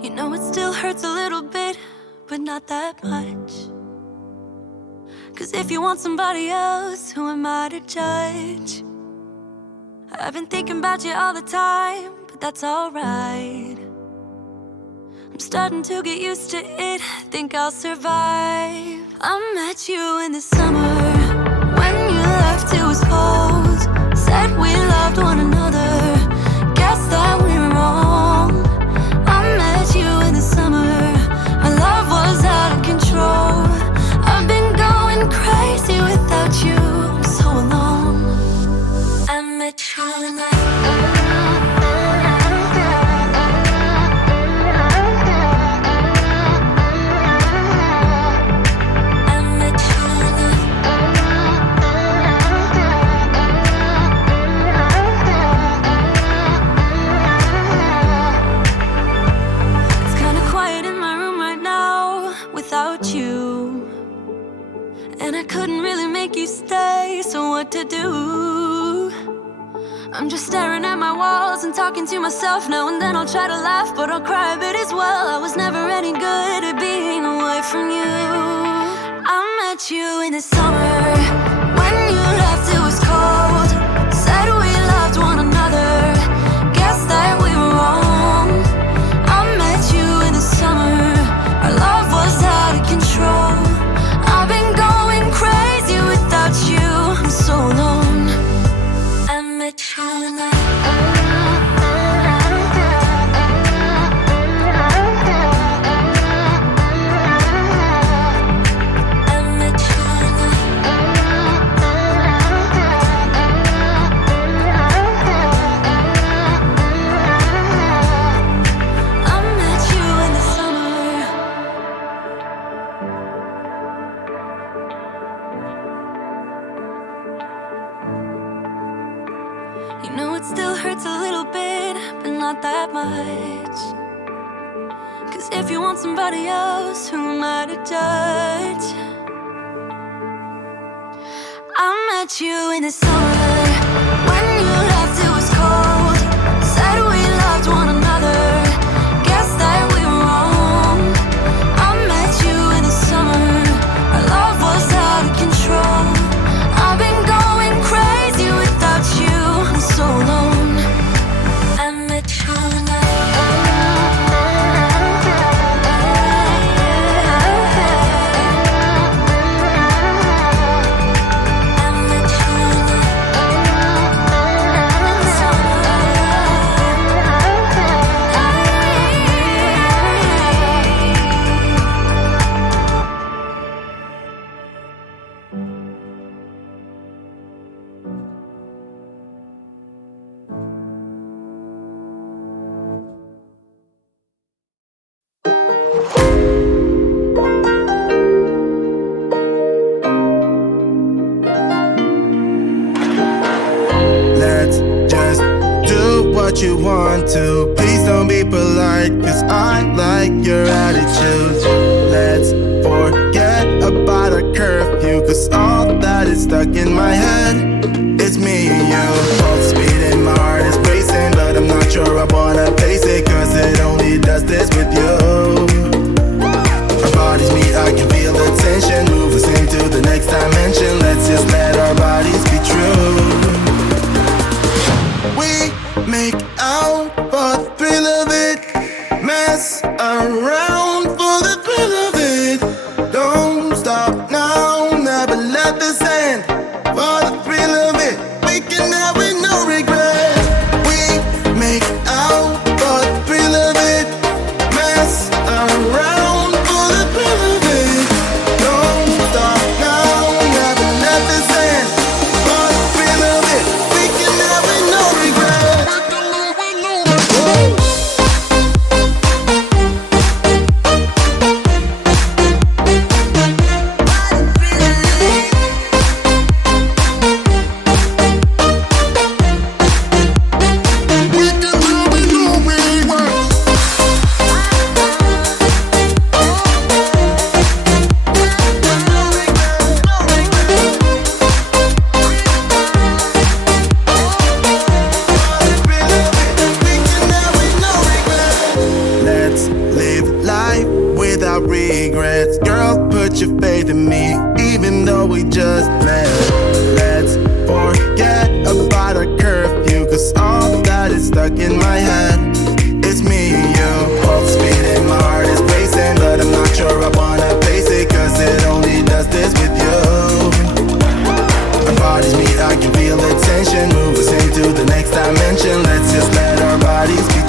You know it still hurts a little bit, but not that much. 'Cause if you want somebody else, who am I to judge? I've been thinking about you all the time, but that's alright. I'm starting to get used to it, think I'll survive. I met you in the summer, when you left it was cold. Said we loved one another, guess that we were wrong. I met you in the summer, our love was out of control. I've been going crazy without you, I'm so alone. I met you in the to do. I'm just staring at my walls and talking to myself. Now and then I'll try to laugh, but I'll cry a bit as well. I was never any good at being away from you. I met you in the summer, when you left it was cold. Said we loved one another, guess that we were wrong. I met you in the summer, our love was out of control. I've been going crazy without you, I'm so alone. I met you in the that much. 'Cause if you want somebody else, who am I to judge? I met you in the summer, when you left it was cold. Said we loved one another, guess that we were wrong. I met you in the summer, our love was out of control. I've been going crazy without you, I'm so alone. You want to, please don't be polite, 'cause I like your attitude. Let's forget about a curfew, 'cause all that is stuck in my head is me and you. Full speed and my heart is racing, but I'm not sure I wanna pace it, 'cause it only does this with you. Our bodies meet, I can feel the tension, move us into the next dimension. Let's just let our bodies be true. We make out for the thrill of it, mess around for the thrill of it. Don't stop now, never let this end. For the thrill of it, we can have it, no regret. than me, even though we just met. Let's forget about our curfew, cause all that is stuck in my head. It's me and you, both speeding, my heart is racing, but I'm not sure I wanna face it, cause it only does this with you. Our bodies meet, I can feel the tension, move us into the next dimension. Let's just let our bodies be